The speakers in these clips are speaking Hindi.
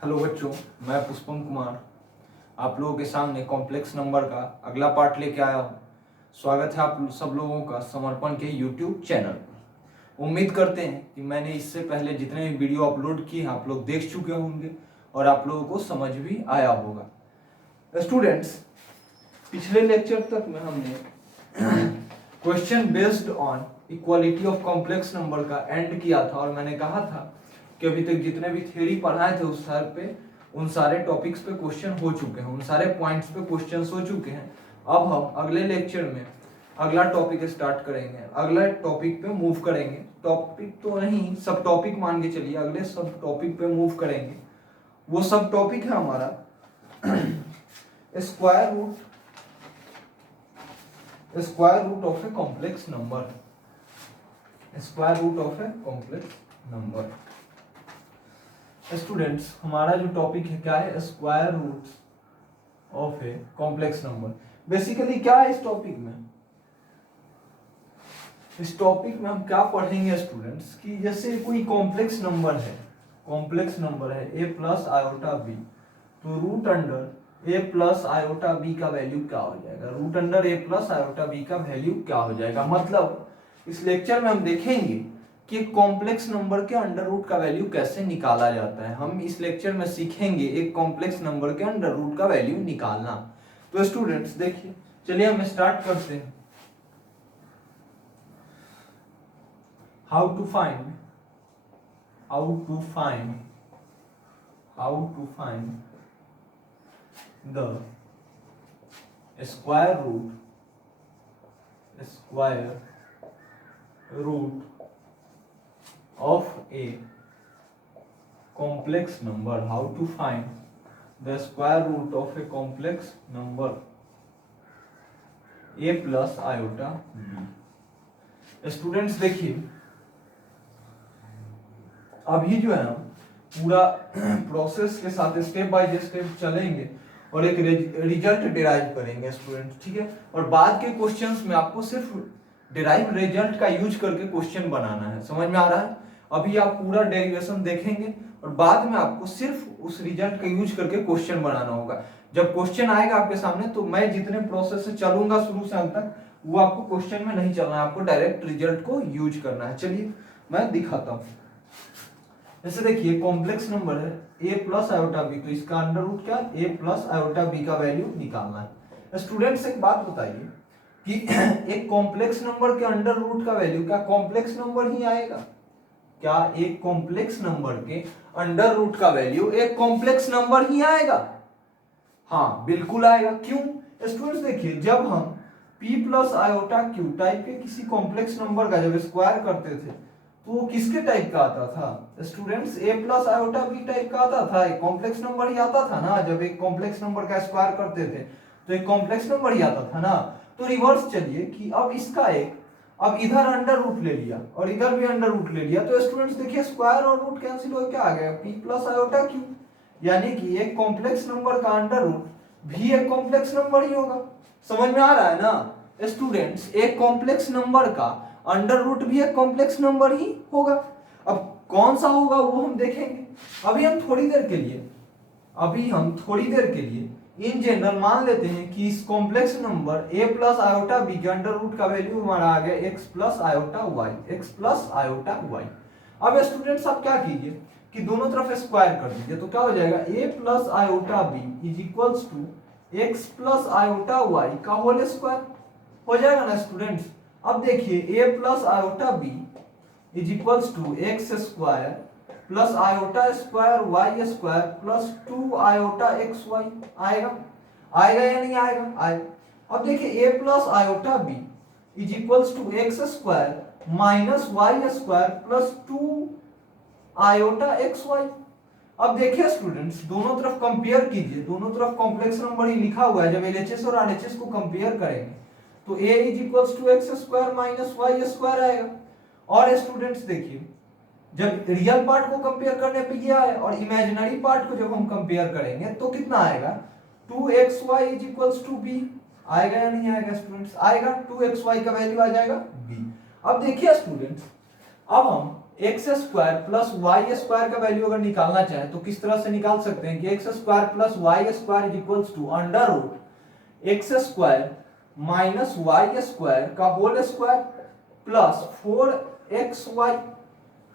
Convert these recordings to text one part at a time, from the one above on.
हेलो बच्चों, मैं पुष्पम कुमार आप लोगों के सामने कॉम्प्लेक्स नंबर का अगला पार्ट लेके आया हूँ। स्वागत है आप सब लोगों का समर्पण के यूट्यूब चैनल पर। उम्मीद करते हैं कि मैंने इससे पहले जितने भी वीडियो अपलोड किए हैं आप लोग देख चुके होंगे और आप लोगों को समझ भी आया होगा। स्टूडेंट्स, पिछले लेक्चर तक में हमने question based on equality of complex number का एंड किया था और मैंने कहा था कि अभी तक जितने भी थ्योरी पढ़ाए थे उन सारे टॉपिक्स पे क्वेश्चन हो चुके हैं, उन सारे पॉइंट्स पे क्वेश्चंस हो चुके हैं। अब हम अगले लेक्चर में अगला टॉपिक स्टार्ट करेंगे, अगला टॉपिक पे मूव करेंगे। टॉपिक तो नहीं, सब टॉपिक मान के चलिए, अगले सब टॉपिक पे मूव करेंगे। वो सब टॉपिक है हमारा square root of a complex number. Square root of a complex number. Students, हमारा जो टॉपिक है क्या है? Square root of a complex number. Basically क्या है इस टॉपिक में? इस टॉपिक में हम क्या पढ़ेंगे स्टूडेंट्स कि जैसे कोई कॉम्प्लेक्स नंबर है ए प्लस आयोटा बी, तो root under a plus iota b का वैल्यू क्या हो जाएगा? Root under a plus iota b का वैल्यू क्या हो जाएगा? मतलब इस लेक्चर में हम देखेंगे कि कॉम्प्लेक्स नंबर के अंडर रूट का वैल्यू कैसे निकाला जाता है। हम इस लेक्चर में सीखेंगे एक कॉम्प्लेक्स नंबर के अंडर रूट का वैल्यू निकालना। तो स्टूडेंट्स देखिए, चलिए हम स्टार्ट करते हैं। How to find the square root of a complex number. How to find the square root of a complex number a plus iota b. Students देखिए, अभी जो है हम पूरा प्रोसेस के साथ स्टेप बाय स्टेप चलेंगे और एक रिजल्ट डिराइव करेंगे स्टूडेंट्स, ठीक है? और बाद के क्वेश्चंस में आपको सिर्फ डिराइव रिजल्ट का यूज करके क्वेश्चन बनाना है। समझ में आ रहा है? अभी आप पूरा डेरिवेशन देखेंगे और बाद में आपको सिर्फ उस रिजल्ट का यूज करके क्वेश्चन बनाना होगा। जब क्वेश्चन आएगा आपके सामने तो मैं जितने प्रोसेस से चलूंगा शुरू से अंत तक, वो आपको क्वेश्चन में नहीं चलना है, आपको डायरेक्ट रिजल्ट को यूज करना है। चलिए मैं दिखाता हूँ। जैसे देखिए, कॉम्प्लेक्स नंबर है a प्लस आयोटा बी, तो इसका अंडर रूट क्या? a प्लस आयोटा बी का वैल्यू निकालना है। स्टूडेंट्स एक बात बताइए कि एक कॉम्प्लेक्स नंबर के अंडर रूट का वैल्यू क्या कॉम्प्लेक्स नंबर ही आएगा? क्या एक कॉम्प्लेक्स नंबर के अंडर रूट का वैल्यू एक कॉम्प्लेक्स नंबर ही आएगा? हाँ, बिल्कुल आएगा। क्यों? स्टूडेंट्स देखिए, जब हम p plus iota Q type के किसी कॉम्प्लेक्स नंबर का जब स्क्वायर करते थे तो वो किसके टाइप का आता था? Students a plus iota b type का आता था। एक कॉम्प्लेक्स नंबर ही आता था ना। जब एक कॉम्प्लेक्स नंबर का स्क्वायर करते थे तो एक कॉम्प्लेक्स नंबर ही आता था ना। तो रिवर्स चलिए कि अब इसका अब इधर अंडर रूट ले लिया और इधर भी अंडर रूट ले लिया, तो स्टूडेंट्स देखिए स्क्वायर और रूट कैंसिल हो क्या आ गया? p प्लस आयोटा क्यू, यानी कि एक कॉम्प्लेक्स नंबर का अंडर रूट भी एक कॉम्प्लेक्स नंबर ही होगा। समझ में आ रहा है ना स्टूडेंट्स? एक कॉम्प्लेक्स नंबर का अंडर रूट भी एक कॉम्प्लेक्स नंबर ही होगा। अब कौन सा होगा वो हम देखेंगे। अभी हम थोड़ी देर के लिए इन जनरल मान लेते हैं कि इस complex number a plus iota b के अंडर रूट का वैल्यू हमारा आ गया x प्लस आयोटा y। अब स्टूडेंट्स आप क्या कीजिए कि दोनों तरफ स्क्वायर कर दीजिए, तो क्या हो जाएगा? a plus iota b is equals to x plus iota y का होल स्क्वायर हो जाएगा ना स्टूडेंट्स। अब देखिए a plus iota b is equals to x square plus iota square y square plus 2 iota x y आएगा या नहीं आएगा? आएगा। अब देखिए a plus iota b is equals to x square minus y square plus 2 iota x y. अब देखिए स्टूडेंट्स, दोनों तरफ कंपेयर कीजिए, दोनों तरफ कॉम्प्लेक्स नंबर ही लिखा हुआ है। जब एलएचएस और आरएचएस को कंपेयर करेंगे तो a is equals to x square minus y square आएगा। और स्टूडेंट्स देखिए, जब रियल पार्ट को कंपेयर करने पे ये आए और इमेजिनरी पार्ट को जब हम कंपेयर करेंगे तो कितना आएगा? 2xy is equals to b। आएगा या नहीं आएगा स्टूडेंट्स? आएगा। 2xy का वैल्यू आ जाएगा b। अब देखिए स्टूडेंट्स, अब हम x square plus y square का वैल्यू अगर निकालना चाहें तो किस तरह से निकाल सकते हैं कि x square plus y square is equals to under root x square minus y square का होल स्क्वायर प्लस 4xy।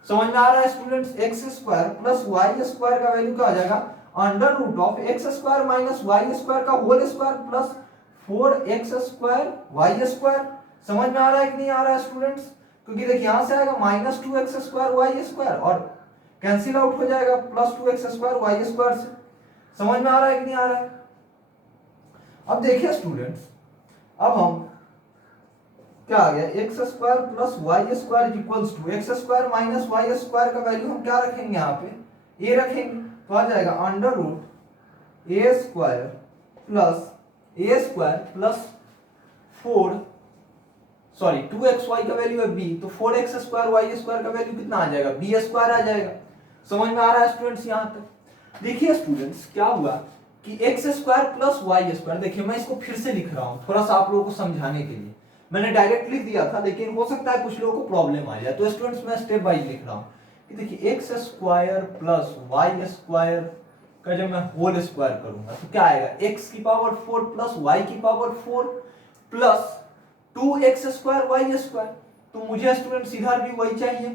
समझ में आ रहा है students? X square plus y square का वैल्यू क्या हो जाएगा under root of x square minus y square का whole square plus 4x square y square. समझ में आ रहा है कि नहीं आ रहा है स्टूडेंट्स? क्योंकि देखिए यहां से आएगा minus 2x square y square और कैंसिल आउट हो जाएगा plus 2x square y square से। समझ में आ रहा है कि नहीं आ रहा है? अब देखिए स्टूडेंट्स, अब हम क्या आ गया x square plus y square is equals to x square minus y square का वैल्यू हम क्या रखेंगे यहाँ पे ए रखेंगे, तो आ जाएगा under root a square plus 2xy का वैल्यू है b, तो 4x स्क्वायर वाई स्क्वायर का वैल्यू कितना आ जाएगा b स्क्वायर आ जाएगा। समझ में आ रहा है स्टूडेंट्स? यहाँ तक देखिए स्टूडेंट्स क्या हुआ कि x square plus y square, देखिए मैं इसको फिर से लिख रहा हूँ थोड़ा सा आप लोगों को समझाने के लिए। मैंने डायरेक्ट लिख दिया था लेकिन हो सकता है कुछ लोगों को प्रॉब्लम आ जाए, तो स्टूडेंट्स मैं स्टेप वाइज लिख रहा हूँ कि देखिए x square plus y square का जब मैं होल स्क्वायर करूंगा तो क्या आएगा x की पावर 4 प्लस y की power 4 plus 2x square y square. तो मुझे स्टूडेंट्स इधर भी वही चाहिए,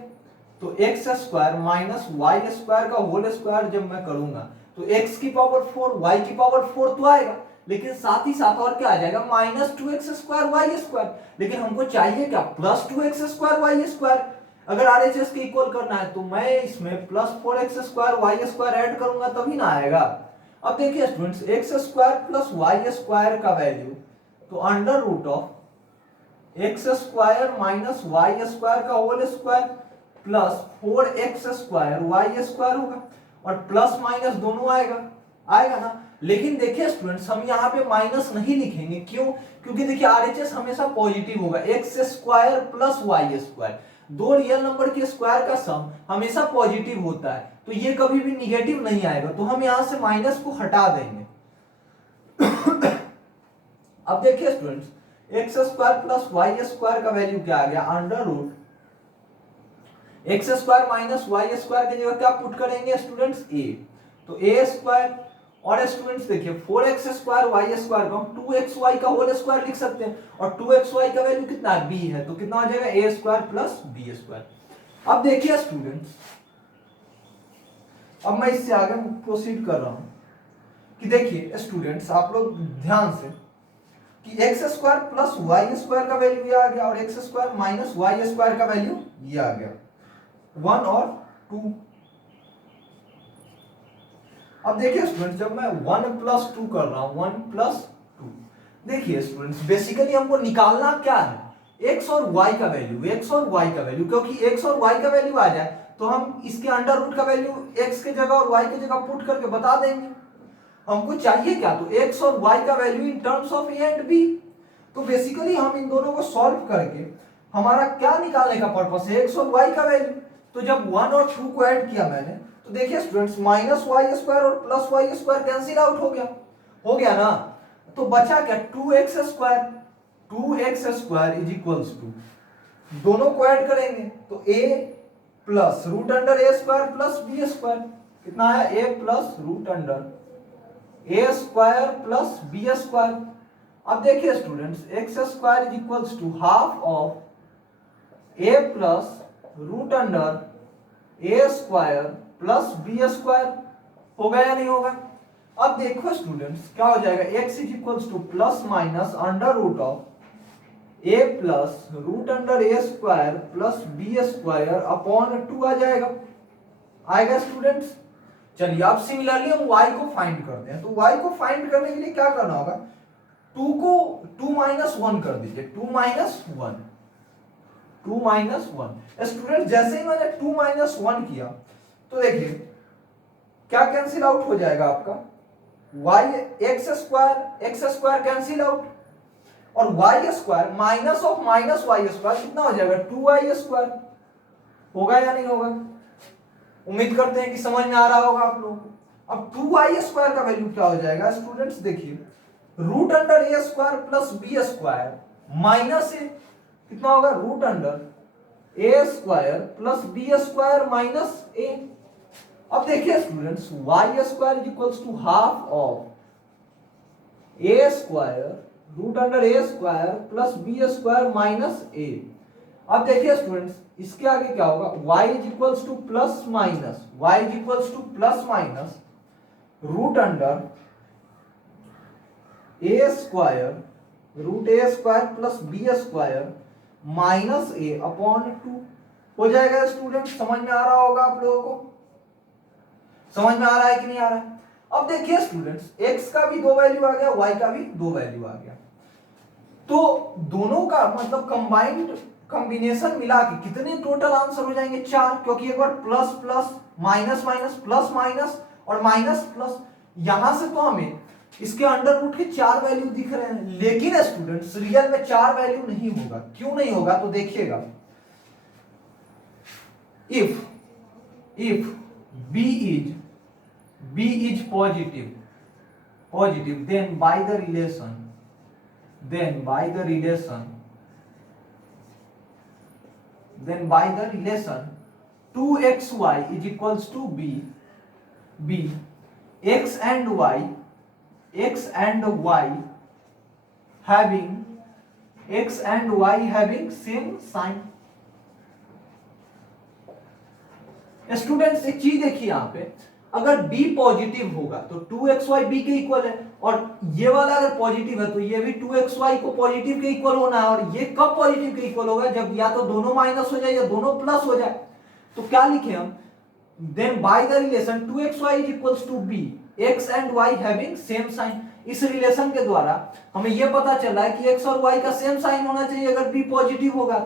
तो x square minus y square का होल स्क्वायर जब मैं करूंगा तो x की पावर 4 y की पावर 4 तो आएगा, लेकिन साथ ही साथ और क्या आ जाएगा minus 2x square y square. लेकिन हमको चाहिए क्या plus 2x square y square. अगर RHS के इक्वल करना है तो मैं इसमें plus 4x square y square add करूंगा तभी ना आएगा। अब देखिए students x square plus y square का वैल्यू तो under root of x square minus y square का whole square plus 4x square y square होगा और प्लस माइनस दोनों आएगा ना। लेकिन देखिए स्टूडेंट्स हम यहाँ पे माइनस नहीं लिखेंगे, क्यों? क्योंकि देखिए RHS हमेशा पॉजिटिव होगा। X square plus y square, दो रियल नंबर के स्क्वायर का सम हमेशा पॉजिटिव होता है, तो ये कभी भी निगेटिव नहीं आएगा, तो हम यहां से माइनस को हटा देंगे। अब देखिए students x square plus y square का वैल्यू क्या आ गया under root x square minus y square की जगह क्या पुट करेंगे स्टूडेंट्स a, तो a स्क्वायर और स्टूडेंट्स देखिए 4x स्क्वायर वाई स्क्वायर को हम 2xy का होल स्क्वायर लिख सकते हैं और 2xy का वैल्यू कितना है b है, तो कितना हो जाएगा a square plus b square. अब देखिए स्टूडेंट्स, अब मैं इससे आगे प्रोसीड कर रहा हूं कि देखिए स्टूडेंट्स आप लोग ध्यान से कि x square plus y square का वैल्यू ये आ गया और x square minus y square का वैल्यू ये आ गया 1 और 2। अब देखिए स्टूडेंट्स जब मैं 1 प्लस 2 कर रहा हूं 1 प्लस 2, देखिए स्टूडेंट्स बेसिकली हमको निकालना क्या है x और y का वैल्यू, क्योंकि x और y का वैल्यू आ जाए तो हम इसके अंडर रूट का वैल्यू x के जगह और y के जगह पुट करके बता देंगे। हमको चाहिए क्या, तो x और y का value in terms of a and b। तो बेसिकली हम इन दोनों को सॉल्व करके हमारा क्या निकालने का पर्पस है x और y का वैल्यू। तो जब 1 और 2 को ऐड किया मैंने तो देखिए स्टूडेंट्स माइनस वाई स्क्वायर और plus y square cancel out हो गया ना, तो बचा क्या 2x square is equals to, दोनों को ऐड करेंगे तो a plus root under a square plus b square, कितना है a plus root under a square plus b square. अब देखिए students x square is equals to half of a plus root under a square plus b square, होगा या नहीं होगा? अब देखो स्टूडेंट्स क्या हो जाएगा x is equals to plus minus under root of a plus root under a square plus b square upon 2 आ आएगा स्टूडेंट्स। चलिए अब सिमिलरली हम y को फाइंड करते हैं, तो y को फाइंड करने के लिए क्या करना होगा 2 को 2 माइनस 1 कर दीजिए, 2 माइनस 1 स्टूडेंट। जैसे ही मैंने 2 माइनस 1 किया तो देखिए क्या कैंसिल आउट हो जाएगा आपका एक्स स्क्वायर कैंसिल आउट और y square minus of minus y square कितना हो जाएगा 2y स्क्वायर, होगा या नहीं होगा? उम्मीद करते हैं कि समझ में आ रहा होगा आप लोगों को। अब 2y स्क्वायर का वैल्यू क्या हो जाएगा स्टूडेंट्स, देखिए root under a square plus b square minus a, कितना होगा root under a square plus b square minus a. अब देखिए students, y square is equals to half of a square root under a square plus b square minus a. अब देखिए स्टूडेंट्स, इसके आगे क्या होगा, y is equals to plus minus, y is equals to plus minus root under a square root a square plus b square minus a upon 2 हो जाएगा। स्टूडेंट समझ में आ रहा होगा आप लोगों को, समझ में आ रहा है कि नहीं आ रहा है? अब देखिए स्टूडेंट्स, x का भी 2 वैल्यू आ गया, y का भी 2 वैल्यू आ गया, तो दोनों का मतलब कंबाइंड कॉम्बिनेशन मिला के कितने टोटल आंसर हो जाएंगे, 4, क्योंकि एक बार plus plus minus minus plus minus और माइनस प्लस, यहां से तो हमें इसके अंडर रूट के 4 वैल्यू दिख रहे हैं, लेकिन स्टूडेंट्स रियल में 4 वैल्यू नहीं होगा। क्यों नहीं होगा तो देखिएगा, if b is positive then by the relation 2xy is equals to b x and y having same sign। Students एक चीज देखिए यहाँ पे, अगर b पॉजिटिव होगा तो 2xy b के इक्वल है, और ये वाला अगर पॉजिटिव है तो ये भी 2xy को पॉजिटिव के इक्वल होना है, और ये कब पॉजिटिव के इक्वल होगा, जब या तो दोनों माइनस हो जाए या दोनों प्लस हो जाए। तो क्या लिखे हम, then by the relation 2xy is equals to b x and y having same sign. इस रिलेशन के द्वारा हमें यह पता चला है कि x और y का सेम साइन होना चाहिए अगर b पॉजिटिव होगा।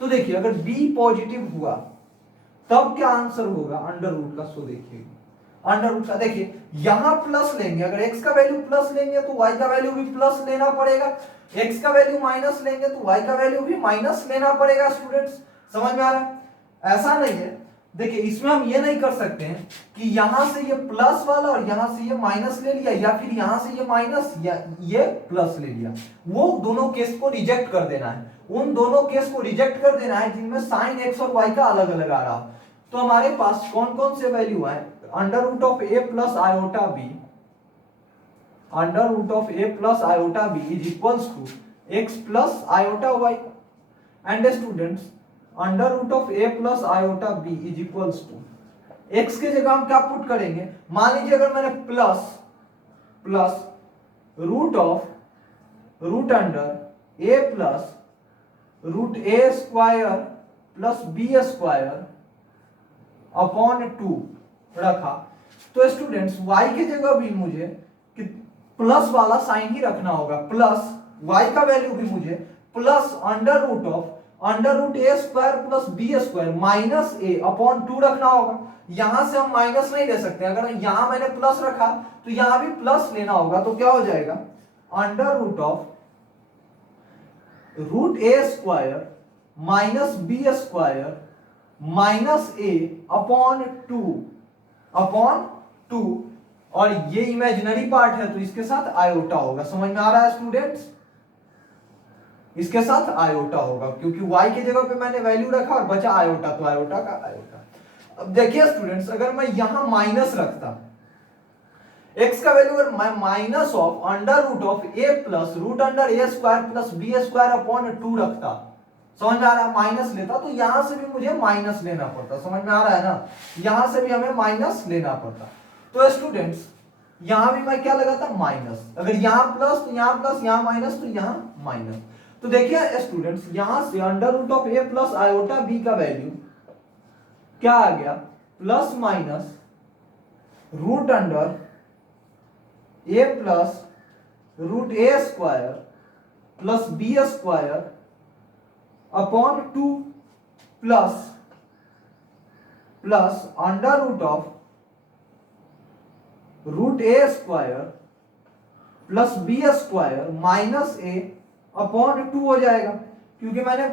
तो देखिए अगर b पॉजिटिव हुआ तब क्या आंसर होगा, अंडर रूट का। सो देखिए अंडर रूट का, देखिए यहां प्लस लेंगे, अगर x का वैल्यू प्लस लेंगे तो y का वैल्यू भी प्लस लेना पड़ेगा, x का वैल्यू माइनस लेंगे तो y का वैल्यू भी माइनस लेना पड़ेगा। स्टूडेंट्स समझ में आ रहा है? ऐसा नहीं है, देखिए इसमें हम ये नहीं कर सकते हैं कि यहां से ये प्लस वाला और यहां से ये माइनस ले लिया, या फिर यहां से ये माइनस या ये प्लस ले लिया। वो दोनों केस को रिजेक्ट कर देना है, उन दोनों केस को रिजेक्ट कर देना है जिनमें साइन x और y का अलग अलग आ रहा। तो हमारे पास कौन कौन से वैल्यू है, under root of a plus iota b, under root of a plus iota b is equals to x plus iota y। And students under root of a plus iota b is equals to, x के जगह हम क्या पुट करेंगे, मान लीजिए अगर मैंने plus root of root under a plus root a square plus b square upon 2 रखा, तो स्टूडेंट्स y के जगह भी मुझे प्लस वाला साइन ही रखना होगा, प्लस y का वैल्यू भी मुझे plus under root a square plus b square minus a upon 2 रखना होगा। यहां से हम माइनस नहीं ले सकते, अगर यहां मैंने प्लस रखा तो यहां भी प्लस लेना होगा, तो क्या हो जाएगा, under root of root a square minus b square minus a upon 2, और ये इमेजिनरी पार्ट है तो इसके साथ आयोटा होगा। समझ में आ रहा है स्टूडेंट्स? इसके साथ आयोटा होगा, क्योंकि y के जगह पे मैंने वैल्यू रखा और बचा आयोटा, तो आयोटा का आयोटा। अब देखिए स्टूडेंट्स, अगर मैं यहां माइनस रखता, x का वैल्यू अगर minus of under root of a plus root under a square plus b square upon 2 रखता, समझ में आ रहा है, माइनस लेता, तो यहां से भी मुझे माइनस लेना पड़ता। समझ में आ रहा है ना, यहां से भी हमें माइनस लेना पड़ता। तो स्टूडेंट्स यहां भी मैं क्या लगाता, माइनस, अगर यहां प्लस तो यहां प्लस, यहां माइनस तो यहां माइनस। तो देखिए स्टूडेंट्स यहां से under root of a plus iota b का वैल्यू क्या आ गया, plus minus root under a plus root a square plus b square upon 2 plus under root of root a square plus b square minus a upon 2 हो जाएगा, क्योंकि मैंने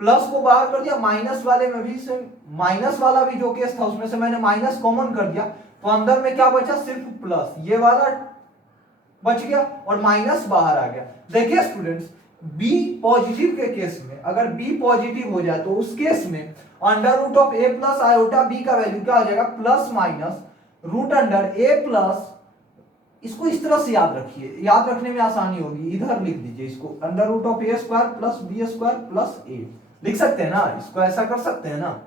प्लस को बाहर कर दिया, माइनस वाले में भी से माइनस वाला भी जो केस था उसमें से मैंने माइनस कॉमन कर दिया, तो अंदर में क्या बचा, सिर्फ प्लस, ये वाला बच गया और माइनस बाहर आ गया। देखिए स्टूडेंट्स बी पॉजिटिव के केस में, अगर बी पॉजिटिव हो जाए तो उस केस में under root of a plus iota b का वैल्यू क्या हो जाएगा, plus minus root under a plus, इसको इस तरह से याद रखिए, याद रखने में आसानी होगी, इधर लिख दीजिए इसको, under root of a square plus b square plus a, लिख सकते हैं ना, इसको ऐसा कर सकते हैं ना।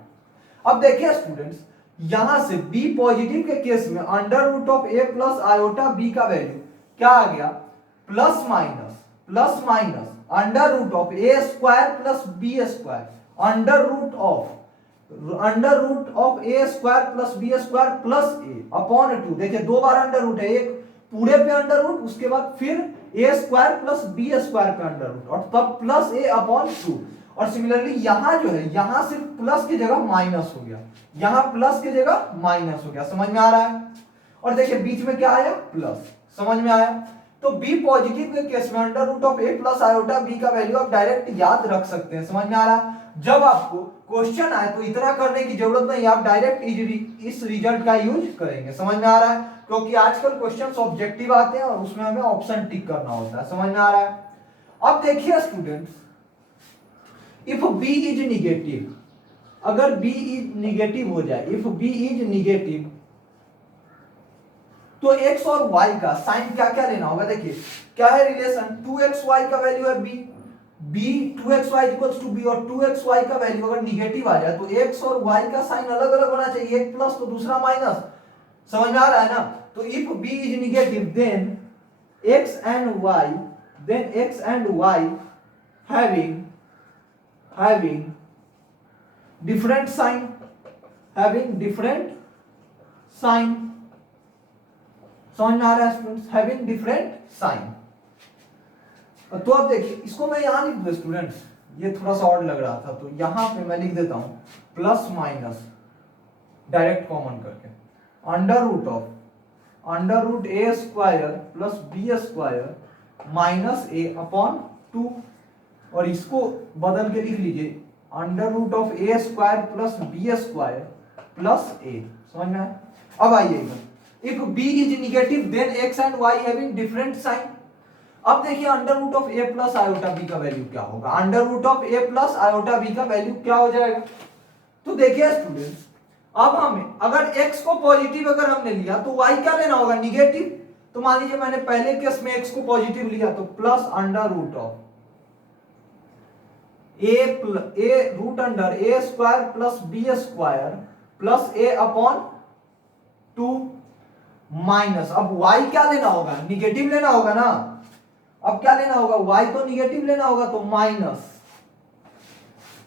अब देखिए स्टूडेंट्स, यहां से b पॉजिटिव के केस में under root of a plus iota b का वैल्यू क्या आ गया, plus minus under root of a square plus b square, under root of a square plus b square plus a upon 2। देखिए दो बार अंडर रूट है, एक पूरे पे अंडर रूट, उसके बाद फिर a square plus b square पे अंडर रूट, और तब प्लस a अपॉन 2। और सिमिलरली यहां जो है, यहां सिर्फ प्लस की जगह माइनस हो गया, यहां प्लस की जगह माइनस हो गया, समझ में आ रहा है। और देखिए बीच में क्या आया, प्लस, समझ में आया। तो बी पॉजिटिव के केस में under root of a plus iota b का वैल्यू आप डायरेक्ट याद रख सकते हैं, समझ में आ रहा है। जब आपको क्वेश्चन आए तो इतना करने की जरूरत नहीं, आप डायरेक्ट इस रिजल्ट का यूज करेंगे, समझ में आ रहा है, क्योंकि आजकल क्वेश्चन ऑब्जेक्टिव आते हैं और उसमें हमें ऑप्शन टिक करना होता है, समझ में आ रहा है। अब देखिए students, if b is negative, अगर b इज निगेटिव हो जाए, इफ b इज निगेटिव, तो x और y का साइन क्या क्या लेना होगा। देखिए क्या है रिलेशन, 2xy का वैल्यू है b 2xy equals to b, और 2xy का वैल्यू अगर निगेटिव आ जाए तो x और y का साइन अलग अलग होना चाहिए, एक प्लस तो दूसरा माइनस, समझ में आ रहा है ना। तो if b is negative then x and y having different sign, समझ में आ रहा है स्टूडेंट्स, हैविंग डिफरेंट साइन। तो अब देखिए इसको मैं यहां लिख दूं स्टूडेंट्स, ये थोड़ा सा और लग रहा था, तो यहां पे मैं लिख देता हूं प्लस माइनस डायरेक्ट कॉमन करके, under root a square plus b square minus a upon 2, और इसको बदल के लिख लीजिए under root of a square plus b square plus a, समझ में आया। अब आइएगा, if b is negative then x and y having different sign. अब देखिए under root of a plus iota b का वैल्यू क्या होगा, under root of a plus iota b का वैल्यू क्या हो जाएगा। तो देखिए स्टूडेंट्स, अब हमें अगर x को पॉजिटिव अगर हमने लिया तो y क्या लेना होगा, निगेटिव। तो मान लीजिए मैंने पहले केस में x को पॉजिटिव लिया, तो plus under root of a root under a square plus b square plus a upon 2 minus, अब y क्या लेना होगा, निगेटिव लेना होगा ना। अब क्या लेना होगा, y तो निगेटिव लेना होगा, तो minus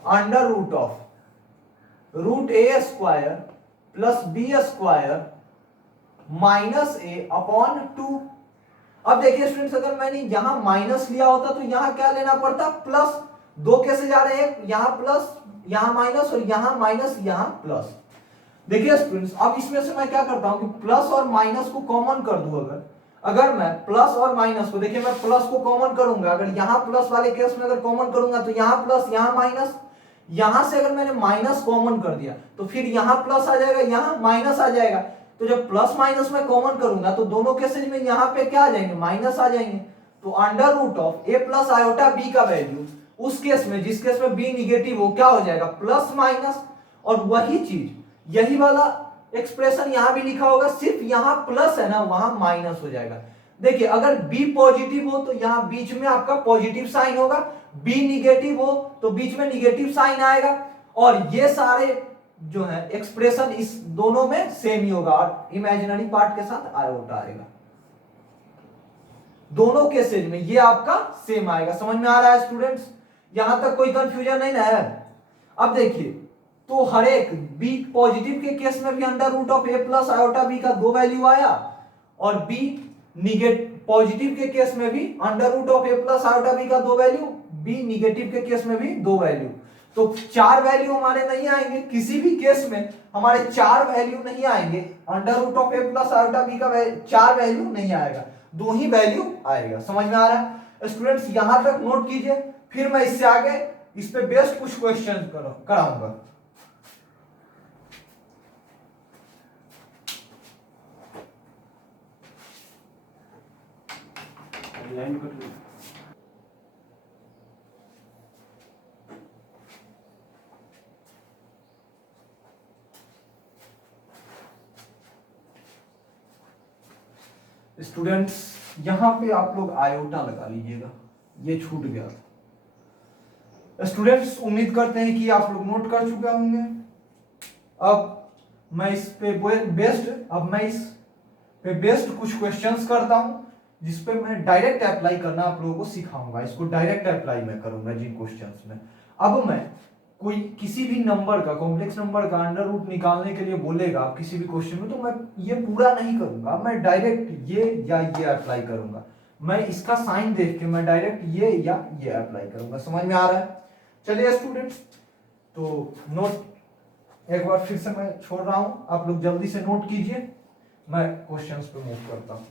under root of root a square plus b square minus a upon 2। अब देखिए स्टूडेंट्स, अगर मैंने यहां माइनस लिया होता तो यहां क्या लेना पड़ता, प्लस। दो कैसे जा रहे हैं, यहां प्लस यहां माइनस, और यहां माइनस यहां प्लस। देखिए स्टूडेंट्स, अब इसमें से मैं क्या करता हूं कि प्लस और माइनस को कॉमन कर दूं। अगर मैं प्लस और माइनस को, देखिए मैं प्लस को कॉमन करूंगा, अगर यहां प्लस वाले केस में अगर कॉमन करूंगा तो यहां प्लस यहां माइनस, यहां से अगर मैंने माइनस कॉमन कर दिया तो फिर यहां प्लस आ जाएगा, यहां माइनस आ जाएगा। तो जब प्लस माइनस में कॉमन करूंगा तो दोनों केसेज में यहां पे क्या आ जाएंगे, माइनस आ जाएंगे। तो under root of a plus iota b का वैल्यू उस केस में, जिस केस में बी निगेटिव हो, क्या हो जाएगा, प्लस माइनस। और वही चीज, यही वाला एक्सप्रेशन यहां भी लिखा होगा, सिर्फ यहां प्लस है ना, वहां माइनस हो जाएगा। देखिए अगर b पॉजिटिव हो तो यहां बीच में आपका पॉजिटिव साइन होगा, b निगेटिव हो तो बीच में निगेटिव साइन आएगा, और ये सारे जो है एक्सप्रेशन इस दोनों में सेम ही होगा, और इमेजिनरी पार्ट के साथ आयोटा आएगा। दोनों केसेज में ये आपका सेम आएगा, समझ में आ रहा है स्टूडेंट्स, यहां तक कोई कंफ्यूजन नहीं ना है। अब देखिए, तो हर एक b पॉजिटिव के केस में भी under root of a plus iota b का दो वैल्यू आया, और b निगेटिव पॉजिटिव के केस में भी under root of a plus iota b का दो वैल्यू, b निगेटिव के केस में भी दो वैल्यू। तो चार वैल्यू हमारे नहीं आएंगे, किसी भी केस में हमारे चार वैल्यू नहीं आएंगे, under root of a plus iota b का चार वैल्यू नहीं आएगा, दो ही वैल्यू आएगा, समझ में आ रहा है स्टूडेंट्स। यहां तक नोट कीजिए, फिर मैं इससे आगे इस पे बेस्ट कुछ क्वेश्चन कराऊंगा। स्टूडेंट्स यहाँ पे आप लोग आयोटा लगा लीजिएगा, ये छूट गया था। स्टूडेंट्स उम्मीद करते हैं कि आप लोग नोट कर चुके होंगे। अब मैं इस पे बेस्ट कुछ क्वेश्चंस करता हूं जिसपे मैं डायरेक्ट अप्लाई करना आप लोगों को सिखाऊंगा। इसको डायरेक्ट अप्लाई मैं करूंगा जिन क्वेश्चंस में। अब मैं कोई किसी भी नंबर का, कॉम्प्लेक्स नंबर का अंडर रूट निकालने के लिए बोलेगा आप किसी भी क्वेश्चन में, तो मैं ये पूरा नहीं करूंगा, मैं डायरेक्ट ये या ये अप्लाई करूंगा। मैं इसका साइन देख के मैं डायरेक्ट ये या ये अप्लाई करूंगा। समझ में आ रहा है? चलिए स्टूडेंट्स, तो नोट एक बार फिर से मैं छोड़ रहा हूं, आप लोग जल्दी से नोट कीजिए, मैं क्वेश्चंस पे मूव करता हूं।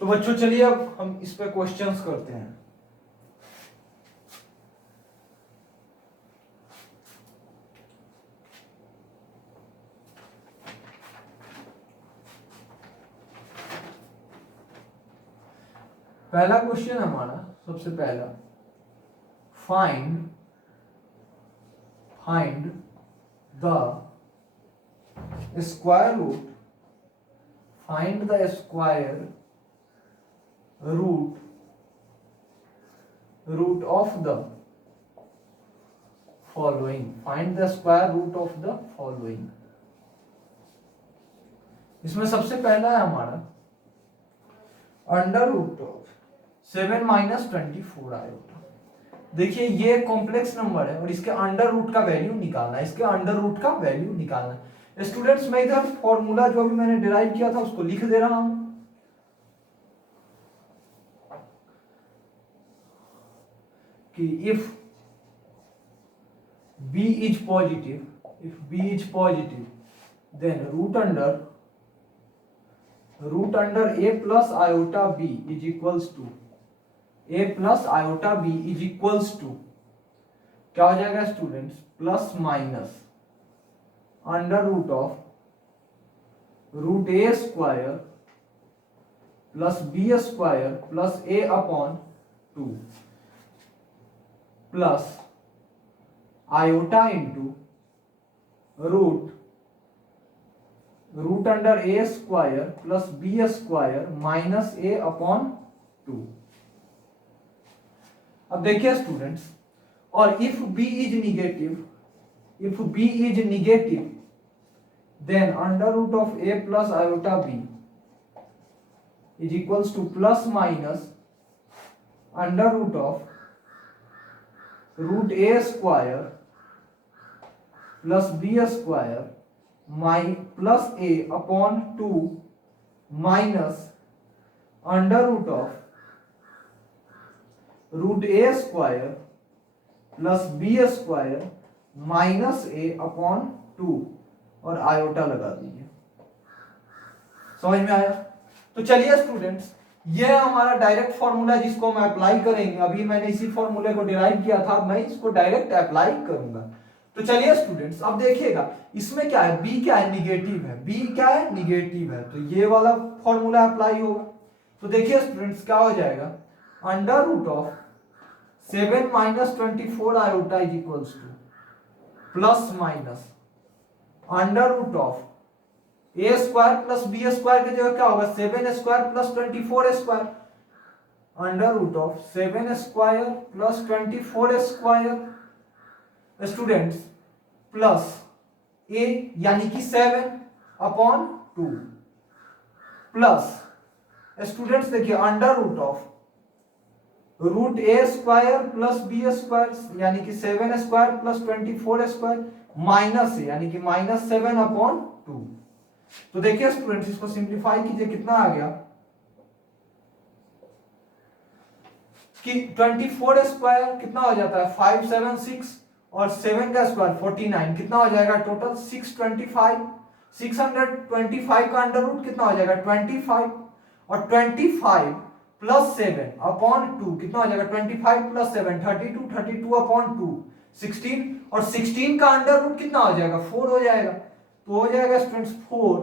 तो बच्चों चलिए अब हम इस पे क्वेश्चंस करते हैं। पहला क्वेश्चन हमारा सबसे पहला, find the square root, find the square root of the following, find the square root of the following। इसमें सबसे पहला है हमारा under root of 7 minus 24 iota. देखिए ये कॉम्प्लेक्स नंबर है और इसके अंडर रूट का वैल्यू निकालना है, इसके अंडर रूट का वैल्यू निकालना है। स्टूडेंट्स मैं इधर फॉर्मूला जो अभी मैंने डिराइव किया था उसको लिख दे रहा हूं कि if b is positive then root under a plus iota b is equals to क्या हो जाएगा students, plus minus under root of root a square plus b square plus a upon 2 plus iota into root under a square plus b square minus a upon 2। अब देखिए स्टूडेंट्स, और if b is negative then under root of a plus iota b is equals to plus minus under root of root a square plus b square plus a upon 2 minus under root of root a square plus b square minus a upon 2 और आयोटा लगा दीजिए। समझ में आया? तो चलिए स्टूडेंट्स, ये हमारा डायरेक्ट फॉर्मूला जिसको हम अप्लाई करेंगे। अभी मैंने इसी फॉर्मूले को डिराइव किया था, मैं इसको डायरेक्ट अप्लाई करूंगा। तो चलिए स्टूडेंट्स, अब देखिएगा इसमें क्या है, b क्या है, निगेटिव है, b क्या है, निगेटिव है, तो ये वाला फॉर्मूला अप्लाई होगा। तो देखिए स्टूडेंट्स क्या हो जाएगा, under root of 7 minus 24 iota is equals to plus minus under root of a square plus b square की जगह क्या होगा, 7 square plus 24 square. Under root of 7 square plus 24 square students plus a यानी कि 7/2 प्लस स्टूडेंट्स देखिए under root of root a square plus b square यानी कि 7 स्क्वायर प्लस 24 स्क्वायर माइनस यानी कि -7/2। तो देखिए स्टूडेंट्स इसको सिंप्लीफाई कीजिए, कितना आ गया कि 24 स्क्वायर कितना हो जाता है 576 और 7 का स्क्वायर 49, कितना हो जाएगा टोटल 625। 625 का अंडर रूट कितना हो जाएगा 25 और 25 प्लस 7/2 कितना हो जाएगा 25 प्लस 7 32, 32/2 16 और 16 का अंडर रूट कितना हो जाएगा 4 हो जाएगा। तो हो जाएगा स्टूडेंट्स 4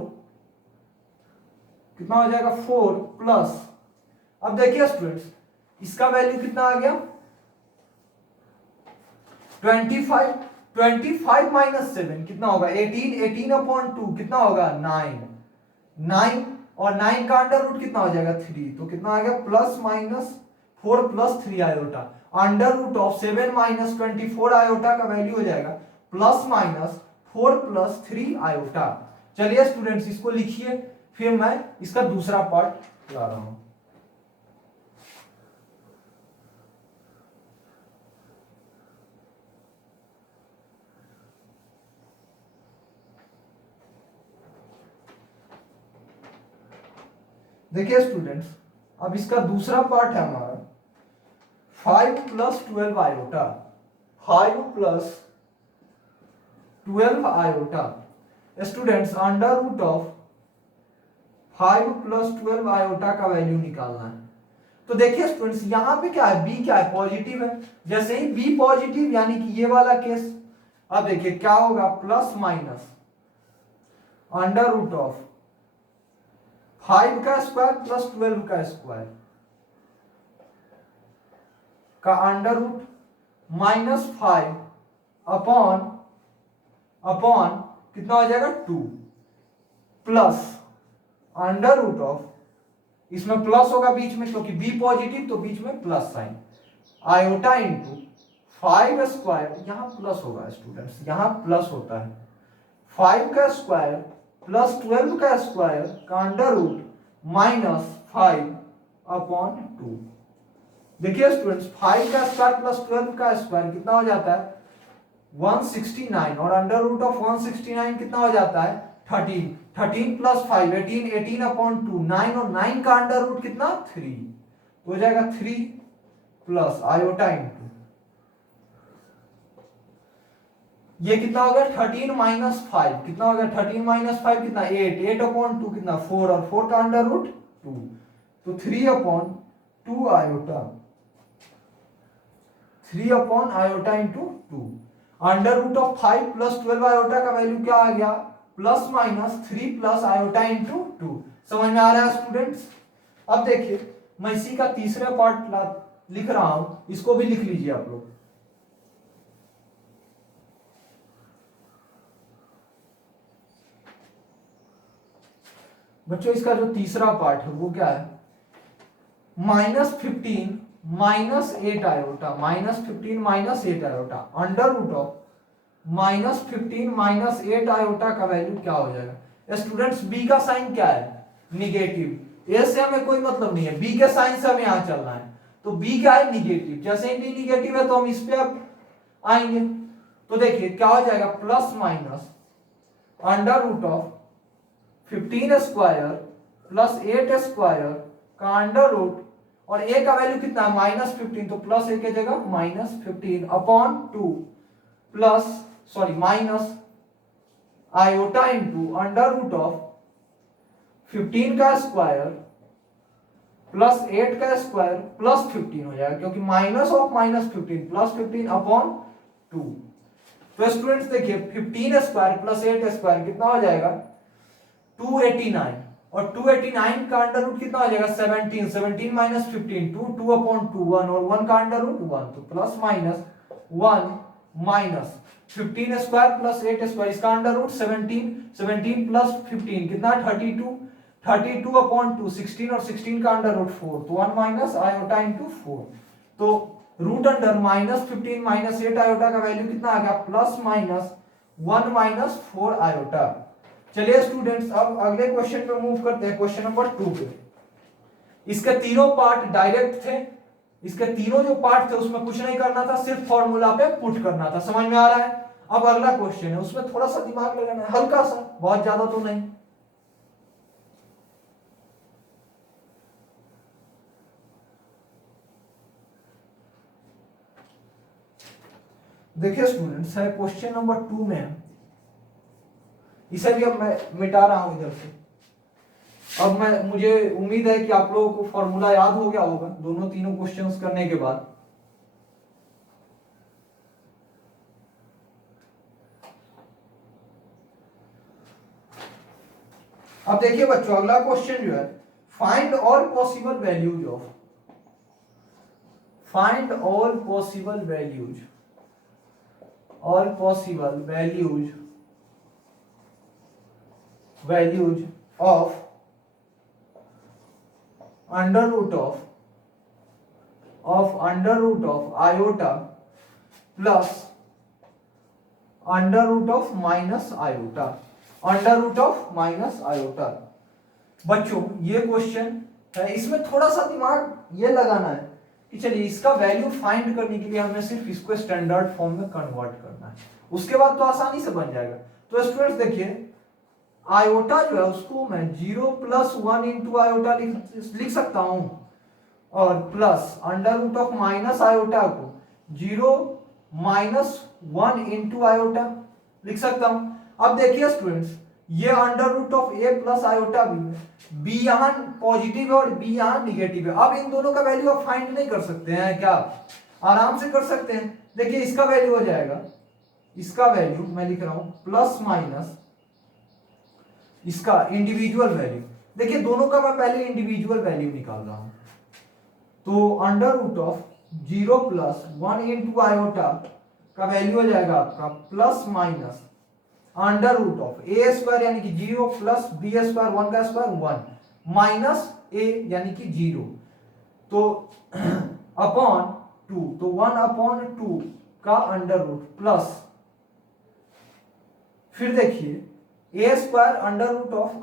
कितना हो जाएगा 4 प्लस, अब देखिए स्टूडेंट्स इसका वैल्यू कितना आ गया 25 25 माइनस 7 कितना होगा 18 18/2 कितना होगा 9 9 और 9 का अंडर रूट कितना हो जाएगा 3, तो कितना आ गया plus minus 4 plus 3 iota. Under root of 7 minus 24 iota का वैल्यू हो जाएगा प्लस माइनस 4 प्लस 3 आयोटा। चलिए स्टूडेंट्स इसको लिखिए, फिर मैं इसका दूसरा पार्ट ला रहा हूं। देखिए स्टूडेंट्स अब इसका दूसरा पार्ट है हमारा 5 plus 12 iota, 5 plus 12 iota. Students under root of 5 plus 12 iota का वैल्यू निकालना है। तो देखिए स्टूडेंट्स यहां पे क्या है बी क्या है पॉजिटिव है, जैसे ही बी पॉजिटिव यानी कि ये वाला केस, अब देखिए क्या होगा plus minus under root of 5 का स्क्वायर प्लस 12 का स्क्वायर का अंडर रूट -5 अपॉन कितना हो जाएगा 2 प्लस अंडर रूट ऑफ, इसमें प्लस होगा बीच में क्योंकि बी पॉजिटिव तो बीच में plus sign, iota into 5 square, यहां प्लस होगा स्टूडेंट्स, यहां प्लस होता है 5 का स्क्वायर प्लस 12 का स्क्वायर का अंडर रूट -5/2। देखिए स्टूडेंट्स 5 का स्क्वायर प्लस 12 का स्क्वायर कितना हो जाता है 169 और अंडर रूट ऑफ 169 कितना हो जाता है 13, 13 प्लस 5 18, 18/2 9 और 9 का अंडर रूट कितना 3, तो हो जाएगा 3 प्लस आयोटा इंटू ये कितना हो गया 13 माइनस 5 कितना हो गया 13 माइनस 5 कितना 8, 8/2 कितना 4 और 4 का अंडर रूट 2, तो 3/2 आयोटा, 3/आयोटा into 2। Under root of 5 plus 12 iota का वैल्यू क्या आ गया plus minus 3 plus iota into 2। समझ में आ रहा है स्टूडेंट्स। अब देखिए मैं इसी का तीसरा पार्ट लिख रहा हूं, इसको भी लिख लीजिए आप लोग। बच्चों इसका जो तीसरा पार्ट है वो क्या है -15 -8 iota, -15 -8 iota under root of -15 -8 iota का वैल्यू क्या हो जाएगा स्टूडेंट्स। बी का साइन क्या है निगेटिव, ए से हमें कोई मतलब नहीं है, बी के साइन से हमें यहां चलना है, तो बी क्या है निगेटिव, जैसे ही बी निगेटिव है तो हम इस पे अब आएंगे। तो देखिए क्या हो जाएगा plus minus under root of 15 square plus 8 square का अंडर रूट और ए का वैल्यू कितना है -15, तो प्लस ए की जगह -15/2 plus sorry minus iota into under root of 15 का स्क्वायर प्लस 8 का स्क्वायर प्लस 15 हो जाएगा क्योंकि माइनस ऑफ -15 प्लस 15/2। तो स्टूडेंट्स देखिए 15 स्क्वायर प्लस 8 स्क्वायर कितना हो जाएगा 289 और 289 का अंडर रूट कितना हो जाएगा 17, 17 माइनस 15 2, 2/2 1 और 1 का अंडर रूट 1, तो plus minus 1 minus 15 square plus 8 square इसका अंडर रूट 17, 17 प्लस 15 कितना 32, 32/2, 16 और 16 का अंडर रूट 4, तो 1 माइनस आयोटा इंटू 4, तो रूट अंडर -15 -8 आयोटा का वैल्यू कितना आ गया, प्लस माइनस 1 माइनस 4 आयोटा। चलिए स्टूडेंट्स, अब अगले क्वेश्चन पे मूव करते हैं, क्वेश्चन नंबर 2 पे। इसके तीनों पार्ट डायरेक्ट थे, इसके तीनों जो पार्ट थे उसमें कुछ नहीं करना था, सिर्फ फॉर्मूला पे पुट करना था। समझ में आ रहा है? अब अगला क्वेश्चन है, उसमें थोड़ा सा दिमाग लगाना है, हल्का सा, बहुत ज्यादा तो नहीं। देखिए स्टूडेंट्स, है क्वेश्चन नंबर 2 में, इसे भी अब मैं मिटा रहा हूं इधर से। अब मुझे उम्मीद है कि आप लोगों को फॉर्मूला याद हो गया होगा दोनों तीनों क्वेश्चंस करने के बाद। अब देखिए बच्चों, अगला क्वेश्चन जो है, find all possible values of, find all possible values, all possible values of under root of iota plus under root of minus iota, under root of minus iota. बच्चों ये क्वेश्चन है, इसमें थोड़ा सा दिमाग ये लगाना है कि चलिए इसका वैल्यू फाइंड करने के लिए हमें सिर्फ इसको स्टैंडर्ड फॉर्म में कन्वर्ट करना है, उसके बाद तो आसानी से बन जाएगा। तो स्टूडेंट्स देखिए, आयोटा जो है उसको मैं 0 + 1 इंटू आयोटा लिख सकता हूं, और plus under root of minus iota को 0 - 1 इंटू आयोटा लिख सकता हूं। अब देखिए स्टूडेंट्स, ये under root of a plus iota b यहां पॉजिटिव है और बी यहां निगेटिव है। अब इन दोनों का वैल्यू आप फाइंड नहीं कर सकते हैं क्या? आराम से कर सकते हैं। देखिए इसका वैल्यू हो जाएगा, इसका वैल्यू मैं लिख रहा हूं प्लस माइनस इसका इंडिविजुअल वैल्यू। देखिए दोनों का मैं पहले इंडिविजुअल वैल्यू निकाल रहा हूं, तो under root of 0 + 1 into iota का वैल्यू हो जाएगा आपका plus minus under root of a² यानी कि 0 प्लस b² 1 का स्क्वायर 1 माइनस a यानी कि 0, तो अपॉन 2, तो 1/2 का अंडर रूट प्लस, फिर देखिए a² under root of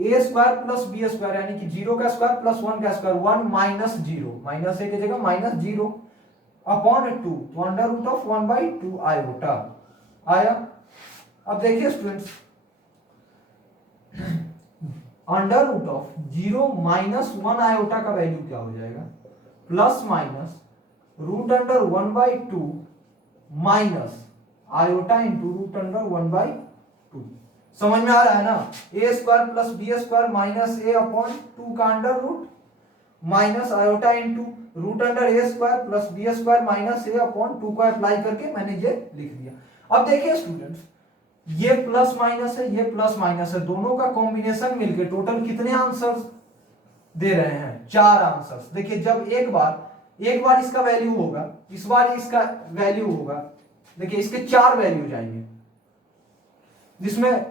a² plus b² यानी कि 0 का स्क्वायर प्लस 1 का स्क्वायर 1 माइनस 0, माइनस a की जगह माइनस 0 अपॉन 2, तो अंडर रूट ऑफ 1/2 आयोटा आया। अब देखिए students, under root of 0 - 1 iota का वैल्यू क्या हो जाएगा, plus minus root under 1/2 minus iota into root under 1/2। समझ में आ रहा है ना? a² plus b² minus a upon 2 का under root minus iota into root under a² plus b² minus a upon 2 का अप्लाई करके मैंने ये लिख दिया। अब देखिए स्टूडेंट्स, ये प्लस माइनस है, ये प्लस माइनस है, दोनों का कॉम्बिनेशन मिलके टोटल कितने आंसर्स दे रहे हैं? 4 आंसर्स। देखिए जब एक बार इसका वैल्यू होगा, इस बार इसका वैल्यू होगा, देखिए इसके 4 वैल्यूज आएंगे, जिसमें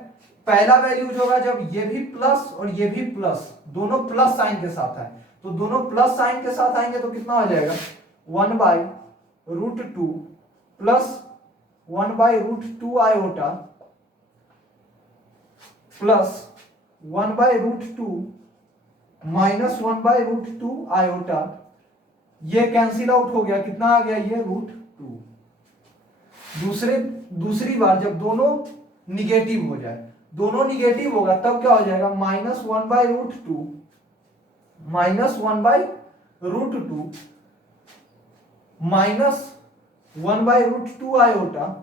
पहला वैल्यू जो होगा जब ये भी प्लस और ये भी प्लस, दोनों प्लस साइन के साथ आए, तो दोनों प्लस साइन के साथ आएंगे तो कितना हो जाएगा, 1/√2 plus 1/√2 iota plus 1/√2 minus 1/√2 iota, ये कैंसिल आउट हो गया, कितना आ गया ये √2। दूसरी बार जब दोनों निगेटिव हो जाए, दोनों निगेटिव होगा तब क्या हो जाएगा, minus 1/√2 minus 1/√2 minus 1/√2 iota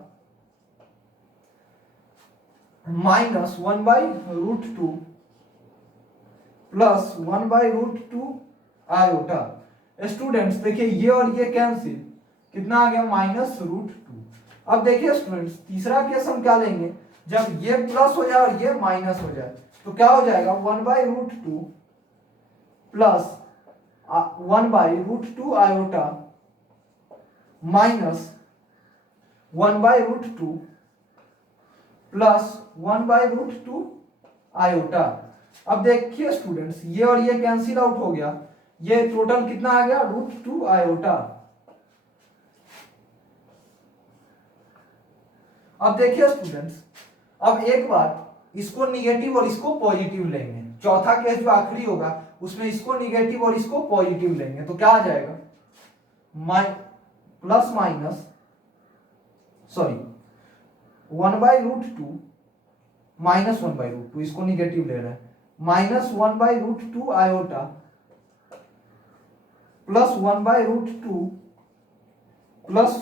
minus 1/√2 plus 1/√2 iota. Students देखिए ये और ये कैंसिल, कितना आ गया, -√2। अब देखिए स्टूडेंट्स, तीसरा केस हम क्या लेंगे, जब ये प्लस हो जाए और ये माइनस हो जाए तो क्या हो जाएगा, 1/√2 plus 1/√2 iota minus 1/√2 plus 1/√2 iota. अब देखिए स्टूडेंट्स, ये और ये कैंसिल आउट हो गया, ये टोटल कितना आ गया, √2 आयोटा। अब देखिए स्टूडेंट्स, अब एक बार इसको निगेटिव और इसको पॉजिटिव लेंगे, चौथा केस जो आखिरी होगा उसमें इसको निगेटिव और इसको पॉजिटिव लेंगे, तो क्या आ जाएगा, प्लस माइनस सॉरी 1/√2 माइनस 1/√2, इसको निगेटिव ले रहे हैं, minus 1/√2 iota plus 1/√2 plus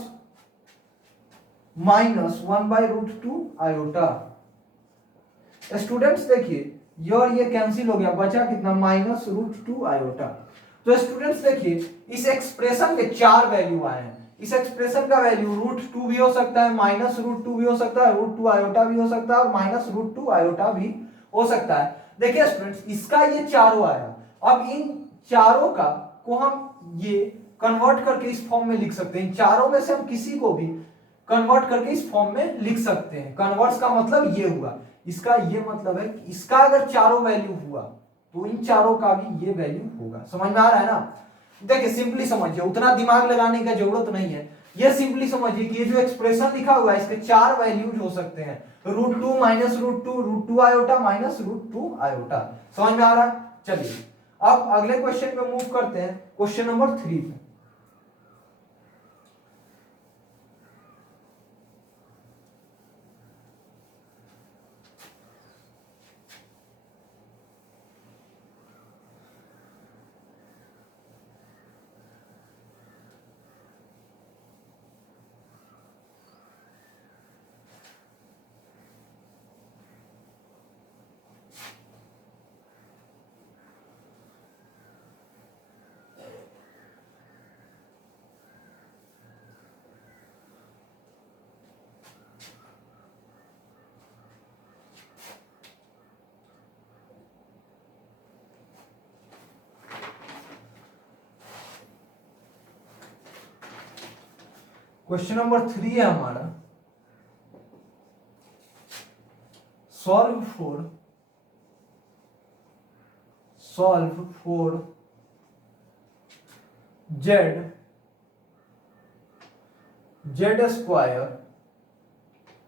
minus 1/√2 iota. Students देखिए, ये और ये कैंसिल हो गया, बचा कितना, -√2 आयोटा। तो स्टूडेंट्स देखिए, इस एक्सप्रेशन के 4 वैल्यू आए हैं। इस एक्सप्रेशन का वैल्यू √2 भी हो सकता है, -√2 भी हो सकता है, √2 आयोटा भी हो सकता है और -√2 आयोटा भी हो सकता है। देखिए स्टूडेंट्स, इसका ये चारों आया, अब इन चारों का को हम ये कन्वर्ट करके इस फॉर्म में लिख सकते हैं, इन चारों में से हम किसी को भी कन्वर्ट करके इस फॉर्म में लिख सकते हैं। कन्वर्ट्स का मतलब ये हुआ, इसका ये मतलब है कि इसका अगर चारों वैल्यू हुआ तो इन चारों का भी ये वैल्यू होगा। समझ में आ रहा है ना? देखिए सिंपली समझिए, उतना दिमाग लगाने का जरूरत नहीं है, ये सिंपली समझिए कि ये जो एक्सप्रेशन लिखा हुआ है इसके 4 वैल्यूज हो सकते हैं, √2 -√2 √2 आयोटा -√2 आयोटा। समझ में आ रहा है? चलिए अब अगले क्वेश्चन पे मूव करते हैं, क्वेश्चन नंबर 3 पे। क्वेश्चन नंबर 3 है हमारा, solve for z square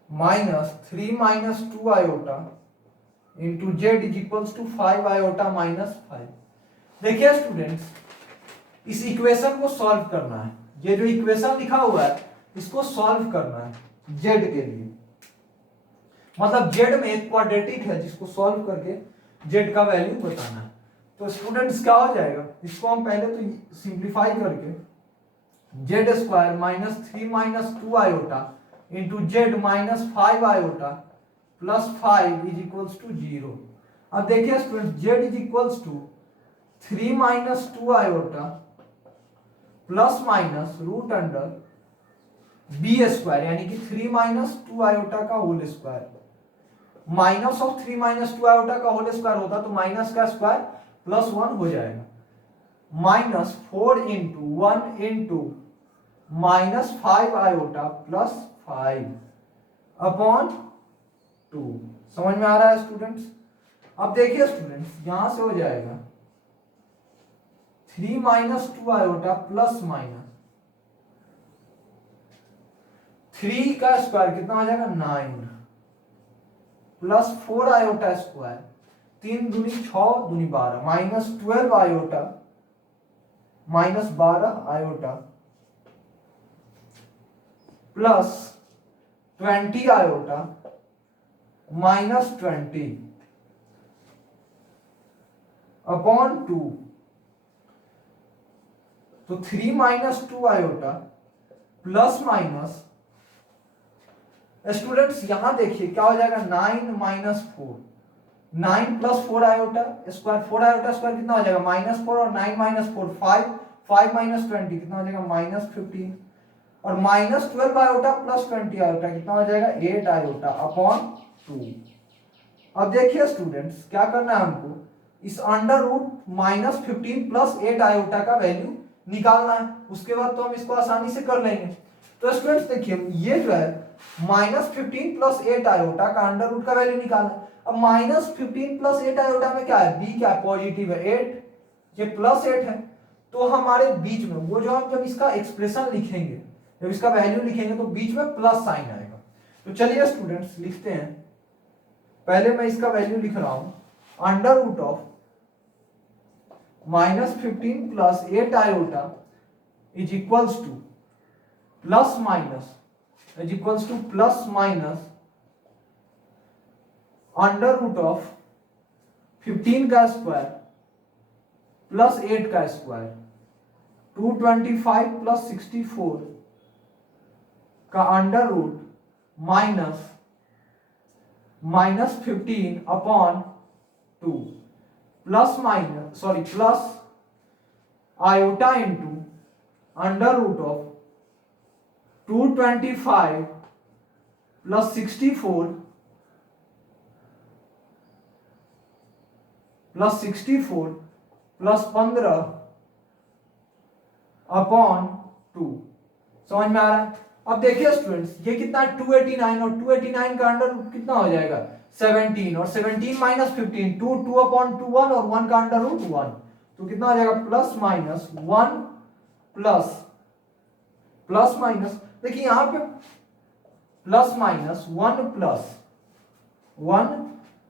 -3 - 2 iota into z is equals to 5 iota -5। देखिए स्टूडेंट्स, इस इक्वेशन को सॉल्व करना है, ये जो इक्वेशन लिखा हुआ है इसको सॉल्व करना है z के लिए, मतलब z में एक क्वाड्रेटिक है जिसको सॉल्व करके z का वैल्यू बताना है। तो स्टूडेंट्स क्या हो जाएगा, इसको हम पहले तो सिंप्लीफाई करके z square -3 - 2 iota into z -5 iota plus 5 is equals to 0। अब देखिए student, z is equals to 3 - 2 iota plus minus root under b square, यानी कि 3 - 2 आयोटा का whole square, minus of 3 - 2 iota का होल स्क्वायर होता तो माइनस का स्क्वायर +1 हो जाएगा, -4 × 1 × -5 आयोटा प्लस 5 अपॉन 2। समझ में आ रहा है स्टूडेंट्स? अब देखिए स्टूडेंट्स, यहां से हो जाएगा 3 - 2 आयोटा प्लस माइनस 3 का स्क्वायर कितना हो जाएगा 9 प्लस 4 आयोटा स्क्वायर, 3 दूनी 6 दूनी 12 -12 iota -12 iota plus 20 iota -20 upon 2। तो 3 - 2 आयोटा प्लस माइनस, स्टूडेंट्स यहां देखिए क्या हो जाएगा 9 - 4, 9 + 4 आयोटा स्क्वायर, 4 आयोटा स्क्वायर कितना हो जाएगा -4 और 9 - 4 5, 5 - 20 कितना हो जाएगा -15 और -12 आयोटा प्लस 20 आयोटा कितना हो जाएगा 8 आयोटा अपॉन 2। अब देखिए स्टूडेंट्स, क्या करना है हमको, इस अंडर रूट -15 प्लस 8 आयोटा का वैल्यू निकालना है, उसके बाद तो हम इसको आसानी से कर लेंगे। तो स्टूडेंट्स देखिए, ये जो है -15 प्लस 8 आयोटा का अंडर रूट का वैल्यू निकालना। अब -15 प्लस 8 आयोटा में क्या है, बी क्या है, पॉजिटिव है 8, ये प्लस 8 है, तो हमारे बीच में वो जो हम जब इसका एक्सप्रेशन लिखेंगे, जब इसका वैल्यू लिखेंगे तो बीच में प्लस साइन आएगा। तो चलिए स्टूडेंट्स लिखते हैं, पहले मैं इसका वैल्यू लिख रहा हूं, under root of -15 plus 8 iota is equals to plus minus is equals to plus minus under root of 15 का स्क्वायर प्लस 8 का स्क्वायर, 225 प्लस 64 का under root minus -15 upon 2 plus iota into under root of 225 plus 64 plus 15 upon 2। समझ में आ रहा है? अब देखिए स्टूडेंट्स, ये कितना है 289, और 289 का अंडर रूट कितना हो जाएगा 17, और 17 माइनस 15 2 अपॉन 2 1, और 1 का अंडर रूट 1, तो कितना हो जाएगा प्लस माइनस 1 प्लस माइनस, देखिए यहां पे प्लस माइनस 1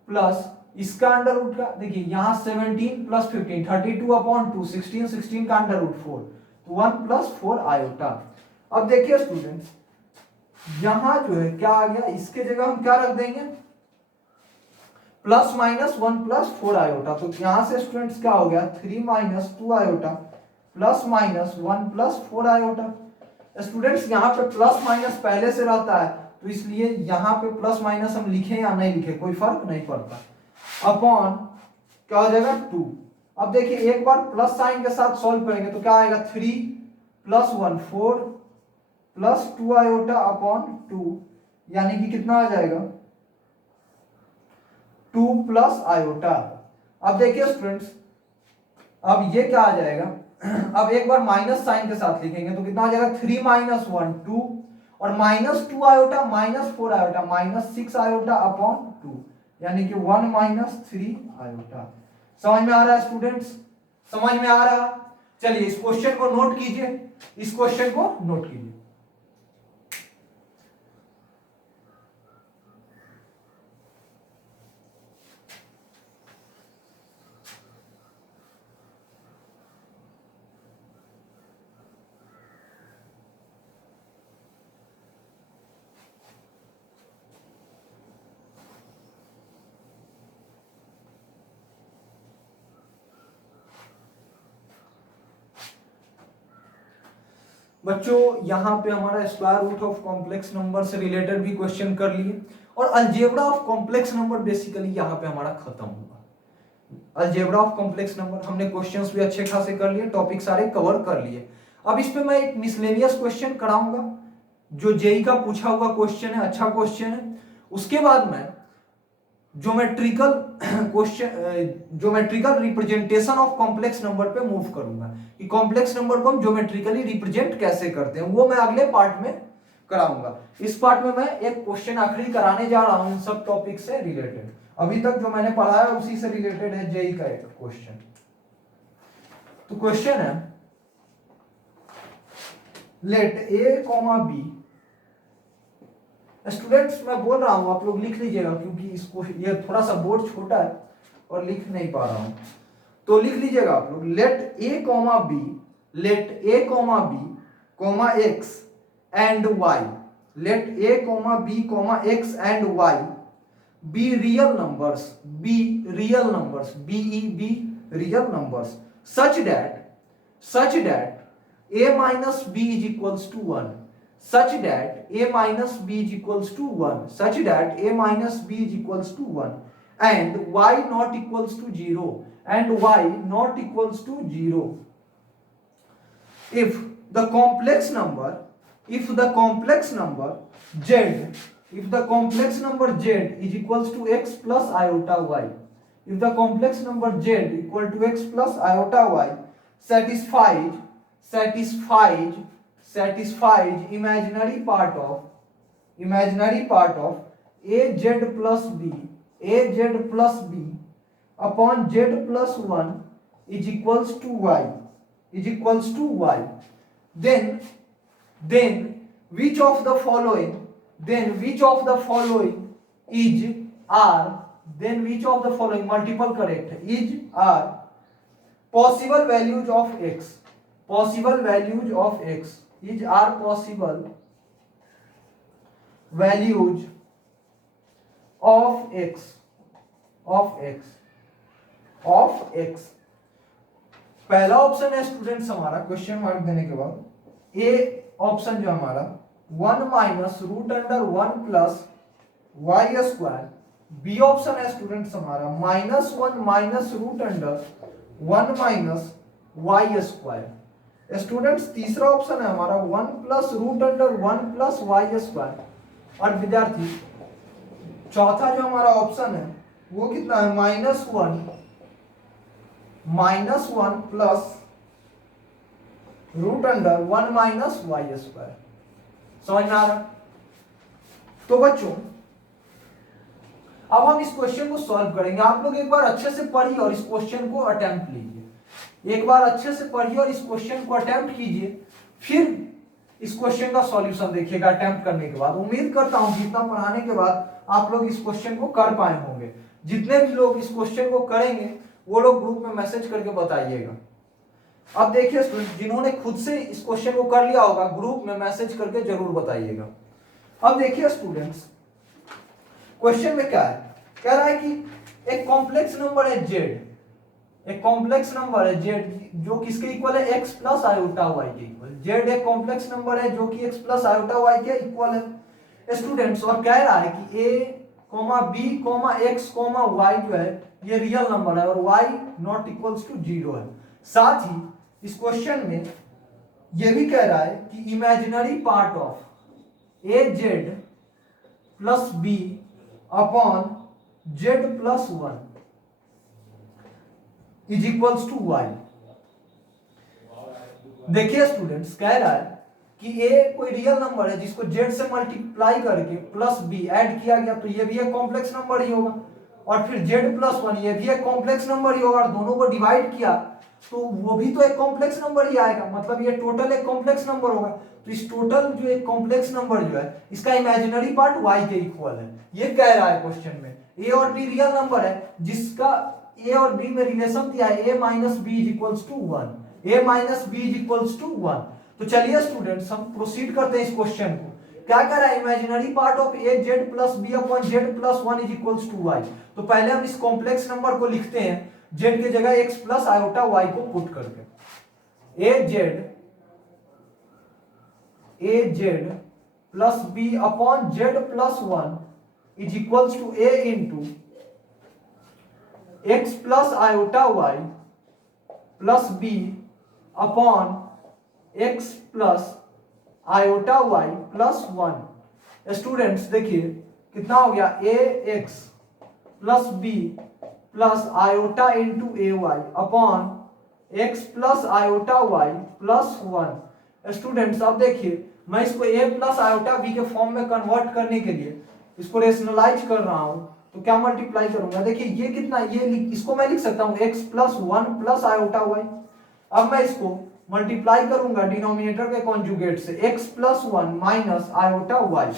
प्लस इसका अंडर रूट का, देखिए यहां 17 प्लस 15 32 अपॉन 2 16 का अंडर रूट 4, तो 1 प्लस 4 आयोटा। अब देखिए स्टूडेंट्स, यहां जो है क्या आ गया, इसके जगह हम क्या रख देंगे, प्लस माइनस 1 प्लस 4 आयोटा, तो यहां से स्टूडेंट्स क्या हो गया 3 minus 2 iota plus minus 1 plus 4 iota. Students यहाँ पे प्लस माइनस पहले से रहता है, तो इसलिए यहाँ पे प्लस माइनस हम लिखें या नहीं लिखें कोई फर्क नहीं पड़ता, अपॉन क्या हो जाएगा 2। अब देखिए एक बार प्लस साइन के साथ सॉल्व करेंगे तो क्या आएगा 3 प्लस 1 4 प्लस 2 आयोटा अपॉन 2, यानी कि कितना आ जाएगा 2 प्लस आयोटा। अब देखिए स्टूडेंट्स, अब ये क्या आ जाएगा, अब एक बार माइनस साइन के साथ लिखेंगे तो कितना आ जाएगा 3 माइनस 1 2, और minus 2 iota minus 4 iota minus 6 iota upon 2, यानी कि 1 माइनस 3 आयोटा। समझ में आ रहा है स्टूडेंट्स? समझ में आ रहा? चलिए इस क्वेश्चन को नोट कीजिए, इस क्वेश्चन को नोट कीजिए। बच्चों यहाँ पे हमारा square root of complex number से रिलेटेड भी क्वेश्चन कर लिए, और algebra of complex number basically यहाँ पे हमारा खत्म होगा। अलजेब्रा ऑफ कॉम्प्लेक्स नंबर हमने क्वेश्चंस भी अच्छे खासे कर लिए, टॉपिक सारे कवर कर लिए। अब इस पे मैं एक मिसलेनियस क्वेश्चन कराऊंगा जो जेई का पूछा हुआ क्वेश्चन है, अच्छा क्वेश्चन है। उसके बाद मैं geometrical question, geometrical representation of complex number पे मूव करूंगा कि कॉम्प्लेक्स नंबर को हम ज्योमेट्रिकली रिप्रेजेंट कैसे करते हैं, वो मैं अगले पार्ट में कराऊंगा। इस पार्ट में मैं एक क्वेश्चन आखिरी कराने जा रहा हूं इन सब टॉपिक से रिलेटेड। अभी तक जो मैंने पढ़ा है उसी से रिलेटेड है जेई का एक क्वेश्चन। तो क्वेश्चन है, late a comma B, students मैं बोल रहा हूं आप लोग लिख लीजिएगा क्योंकि इसको ये थोड़ा सा बोर्ड छोटा है और लिख नहीं पा रहा हूं, तो लिख लीजिएगा आप लोग, let a comma b comma x and y, let a comma b comma x and y be real numbers, real numbers such that a minus b is equals to 1, such that a minus b is equals to 1, such that a minus b is equals to 1 and y not equals to 0, and y not equals to 0 if the complex number z is equals to x plus iota y, if the complex number z equal to x plus iota y satisfies imaginary part of imaginary part of a z plus b upon z plus one is equals to y then which of the following is are which of the following multiple correct is are possible values of x is are possible values of x पहला ऑप्शन है स्टूडेंट्स हमारा क्वेश्चन मार्क देने के बाद ए ऑप्शन जो हमारा 1 minus root under 1 plus y square, b option है स्टूडेंट्स हमारा -1 minus root under 1 minus y square. Students तीसरा ऑप्शन है हमारा 1 plus root under 1 plus y square. और विद्यार्थी चौथा जो हमारा ऑप्शन है वो कितना है -1 plus root under 1 minus y square. समझ में आ रहा? तो बच्चों अब हम इस क्वेश्चन को सॉल्व करेंगे। आप लोग एक बार अच्छे से पढ़िए और इस क्वेश्चन को अटेम्प्ट लीजिए। एक बार अच्छे से पढ़िए और इस क्वेश्चन को अटेम्प्ट कीजिए, फिर इस क्वेश्चन का सॉल्यूशन देखिएगा अटेम्प्ट करने के बाद। उम्मीद करता हूं कि इतना पढ़ाने के बाद आप लोग इस क्वेश्चन को कर पाए होंगे। जितने भी लोग इस क्वेश्चन को करेंगे वो लोग ग्रुप में मैसेज करके बताइएगा। अब देखिए स्टूडेंट, जिन्होंने खुद से इस क्वेश्चन को कर लिया होगा ग्रुप में मैसेज करके जरूर बताइएगा। अब देखिए स्टूडेंट्स, क्वेश्चन में क्या है, कह रहा है कि एक कॉम्प्लेक्स नंबर है जेड, जो किसके इक्वल है x प्लस आयोटा वाई के इक्वल। जेड एक कॉम्प्लेक्स नंबर है जो कि x प्लस आयोटा वाई के इक्वल है स्टूडेंट्स। और कह रहा है कि a, b, x, y जो है ये रियल नंबर है और y नॉट इक्वल्स टू 0 है। साथ ही इस क्वेश्चन में ये भी कह रहा है कि imaginary part of a z plus b upon z plus 1 is equals to y. देखिए स्टूडेंट्स, कह रहा है कि ए कोई रियल नंबर है जिसको जेड से मल्टीप्लाई करके प्लस बी ऐड किया गया, तो ये भी एक कॉम्प्लेक्स नंबर ही होगा। और फिर जेड प्लस 1 ये भी एक कॉम्प्लेक्स नंबर ही होगा, और दोनों को डिवाइड किया तो वो भी तो एक कॉम्प्लेक्स नंबर ही आएगा, मतलब ये टोटल एक कॉम्प्लेक्स नंबर होगा। तो इस टोटल जो एक कॉम्प्लेक्स नंबर जो है इसका इमेजिनरी पार्ट y के इक्वल है, ये कह रहा है क्वेश्चन में। a और b रियल नंबर है जिसका a और b में रिलेशन दिया है a minus b is equals to 1, a minus b is equals to 1। तो चलिए स्टूडेंट्स हम प्रोसीड करते हैं इस क्वेश्चन को। क्या कह रहा है, imaginary part of a z plus b upon z plus 1 is equals to y। तो पहले हम इस कॉम्प्लेक्स नंबर को लिखते हैं जेड के जगह x प्लस आयोटा y को पुट करके। a z plus b upon z plus 1 is equals to a into x plus iota y plus b upon x plus iota y plus 1। Students देखिए कितना हो गया, ax plus b plus iota into a y upon x plus iota y plus 1। Students अब देखिए मैं इसको a प्लस आयोटा b के फॉर्म में कन्वर्ट करने के लिए इसको रेशनलाइज कर रहा हूं, तो क्या मल्टीप्लाई करूंगा, देखिए ये कितना, इसको मैं लिख सकता हूं x plus 1 plus iota y। अब मैं इसको मल्टीप्लाई करूंगा डिनोमिनेटर के कॉन्जुगेट से, x plus 1 minus iota y,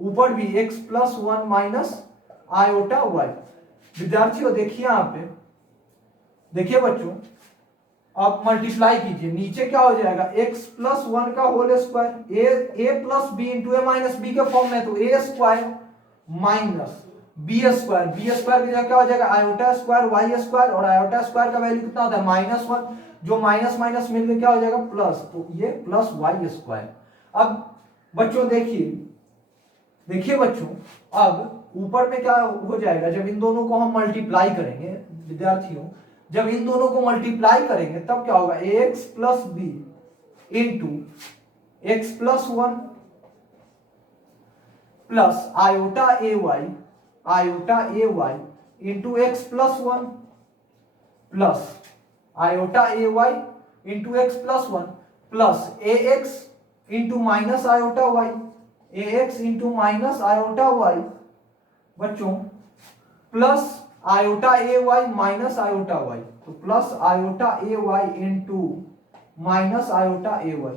ऊपर भी x plus 1 minus iota y। विद्यार्थियों देखिए यहाँ पे, देखिए बच्चों आप मल्टीप्लाई कीजिए, नीचे क्या हो जाएगा x प्लस 1 का whole square, a plus b into a minus b के फॉर्म में, तो a square minus b square की जगह क्या हो जाएगा आयोटा स्क्वायर वाई स्क्वायर, और आयोटा स्क्वायर का वैल्यू कितना होता है -1, जो माइनस माइनस मिलकर क्या हो जाएगा प्लस, तो ये प्लस वाई स्क्वायर। अब बच्चों देखिए बच्चों, अब ऊपर में क्या हो जाएगा, जब इन दोनों को हम मल्टीप्लाई करेंगे विद्यार्थियों, जब इन दोनों को मल्टीप्लाई करेंगे तब क्या होगा, ax plus b into x plus 1 plus iota a y into x plus 1 plus iota a y into x plus 1 plus a x into minus iota y ax into minus iota y बच्चों plus iota a y minus iota y, तो plus iota a y into minus iota a y.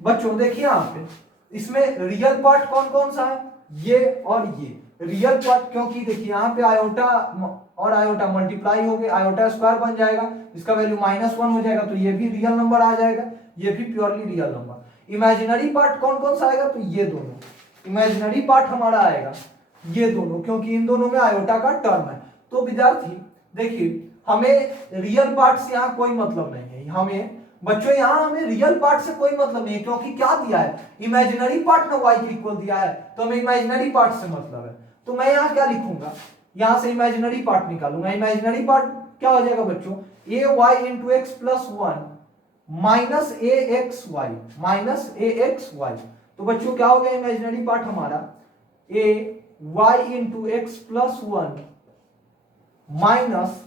बच्चों देखिए यहाँ पे इसमें रियल पार्ट कौन कौन सा है, ये और ये रियल पार्ट, क्योंकि देखिए यहाँ पे आयोटा और आयोटा मल्टीप्लाई हो गए, आयोटा स्क्वायर बन जाएगा, इसका वैल्यू -1 हो जाएगा, तो ये भी रियल नंबर आ जाएगा, ये भी purely real number. Imaginary part कौन कौन सा आएगा, तो ये दोनों इमेजिनरी पार्ट हमारा आएगा, ये दोनों, क्योंकि इन दोनों में आयोटा का टर्म है। तो विद्यार्थी देखिए हमें रियल पार्ट से यहाँ कोई मतलब नहीं है, हमें बच्चों यहाँ हमें रियल पार्ट से कोई मतलब नहीं है, क्योंकि क्या दिया है, इमेजिनरी पार्ट ना वाई के इक्वल दिया है, तो हमें इमेजिनरी पार्ट से मतलब है। तो मैं यहाँ क्या लिखूंगा, यहाँ से इमेजिनरी पार्ट निकालूंगा, इमेजिनरी पार्ट क्या हो जाएगा बच्चों, a y into x plus 1 minus a x y, minus a x y. तो बच्चों क्या हो गया इमेजिनरी पार्ट हमारा, a y into x plus 1 minus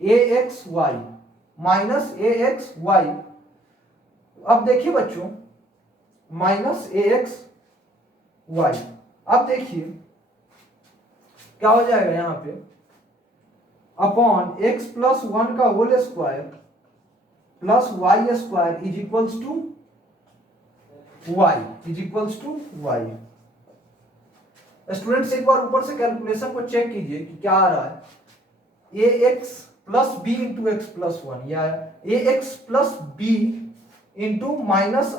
a x y, minus a x y. अब देखिए बच्चों माइनस ए एक्स वाई, अब देखिए क्या हो जाएगा यहां पे, अपॉन एक्स प्लस 1 का whole square plus y square is equals to y, is equals to y. Students एक बार ऊपर से कैलकुलेशन को चेक कीजिए कि क्या आ रहा है, a x plus b into x plus 1 या a x plus b into minus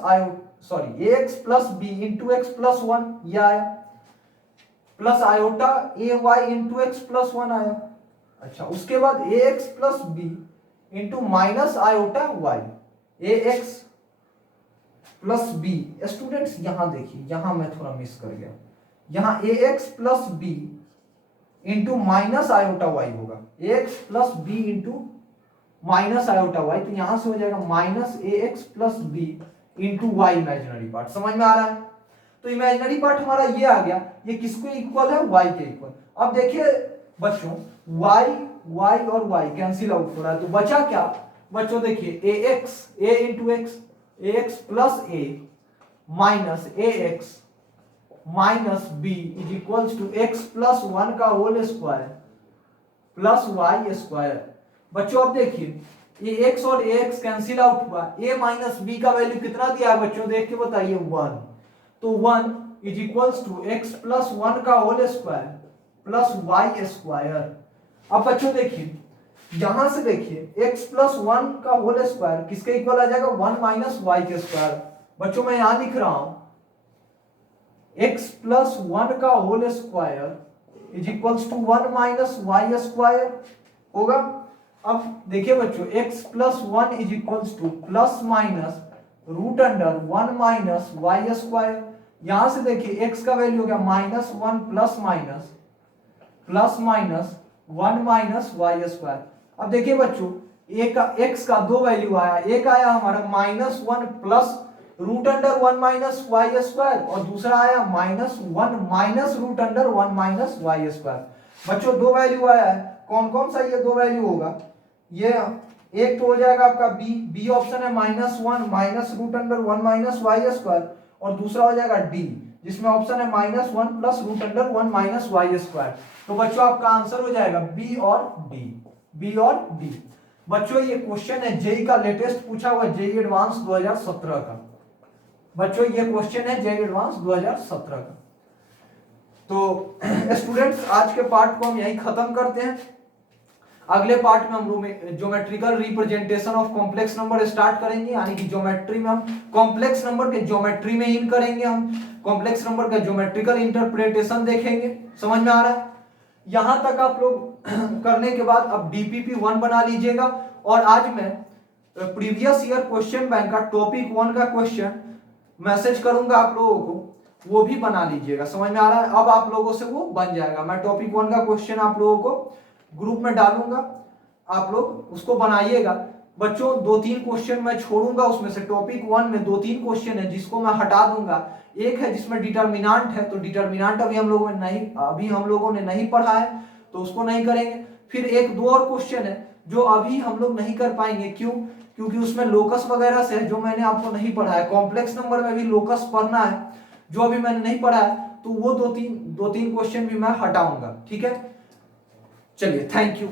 sorry a x plus b into x plus 1 या plus iota a y into x plus 1 आया। अच्छा उसके बाद a x plus b into minus iota y, a x plus b. Students यहां देखिए, यहां मैं थोड़ा मिस कर गया, यहां a x plus b into minus iota Y होगा, a x plus b into minus iota y, तो यहां से हो जाएगा minus a x plus b into y imaginary part. समझ में आ रहा है, तो इमेजिनरी पार्ट हमारा ये आ गया, ये किसको इक्वल है, वाई के इक्वल। अब देखिए बच्चों वाई वाई और वाई कैंसिल आउट हो रहा है, तो बचा क्या बच्चों, देखिए a x, a into x, a x plus a minus a x minus b is equals to x plus 1 का whole square plus y square. बच्चों अब देखिए ये एक्स और ए एक्स कैंसिल आउट हुआ, ए माइनस बी का वैल्यू कितना दिया है बच्चों, देख के बताइए 1, तो 1 is equals to x plus 1 का whole square plus y square. अब बच्चों देखिए यहां से देखिए x प्लस 1 का होल स्क्वायर किसके इक्वल आ जाएगा, 1 माइनस वाई के स्क्वायर। बच्चों मैं यहां लिख रहा हूं x प्लस 1 का whole square is equals to 1 minus y square होगा। अब देखिए बच्चों x plus 1 is equals to plus minus root under 1 minus y square. यहां से देखिए x का वैल्यू हो गया -1 plus minus 1 minus y square. अब देखिए बच्चों x का दो वैल्यू आया, एक आया हमारा -1 plus root under 1 minus y square और दूसरा आया -1 minus root under 1 minus y square. बच्चों दो वैल्यू आया है, कौन कौन सा ये दो वैल्यू होगा, ये एक तो हो जाएगा आपका बी ऑप्शन है -1 minus root under 1 minus y square और दूसरा हो जाएगा डी जिसमें ऑप्शन है -1 plus root under 1 minus y square. तो बच्चों आपका आंसर हो जाएगा बी और डी, बी और डी। बच्चों ये क्वेश्चन है जेई का लेटेस्ट पूछा हुआ, जेई एडवांस 2017 का। बच्चों ये क्वेश्चन है जेई एडवांस 2017 का। तो स्टूडेंट्स आज के पार्ट को हम यही खत्म करते हैं। अगले पार्ट में हम geometrical representation of complex number start करेंगे, यानी कि ज्योमेट्री में हम कॉम्प्लेक्स नंबर के ज्योमेट्री में इन करेंगे, हम कॉम्प्लेक्स नंबर का ज्योमेट्रिकल इंटरप्रिटेशन देखेंगे। समझ में आ रहा है, यहां तक आप लोग करने के बाद अब डीपीपी 1 बना लीजिएगा। और आज मैं प्रीवियस ईयर क्वेश्चन बैंक का टॉपिक 1 का क्वेश्चन मैसेज करूंगा आप लोगों को, वो भी बना लीजिएगा। समझ में आ रहा है, अब आप लोगों से वो बन जाएगा। मैं टॉपिक 1 का क्वेश्चन आप लोगों को ग्रुप में डालूंगा, आप लोग उसको बनाइएगा। बच्चों 2-3 क्वेश्चन मैं छोड़ूंगा, उसमें से टॉपिक 1 में 2-3 क्वेश्चन है जिसको मैं हटा दूंगा। एक है जिसमें डिटर्मिनेंट है, तो डिटर्मिनेंट अभी हम लोगों ने नहीं पढ़ा है, तो उसको नहीं करेंगे। फिर 1-2 और क्वेश्चन है जो अभी हम लोग नहीं कर पाएंगे, क्यों, क्योंकि उसमें लोकस वगैरह से जो मैंने आपको नहीं पढ़ा है। कॉम्प्लेक्स नंबर में भी लोकस पढ़ना है, जो अभी मैंने नहीं पढ़ा है तो वो दो तीन क्वेश्चन भी मैं हटाऊंगा, ठीक है। चलिए, थैंक यू।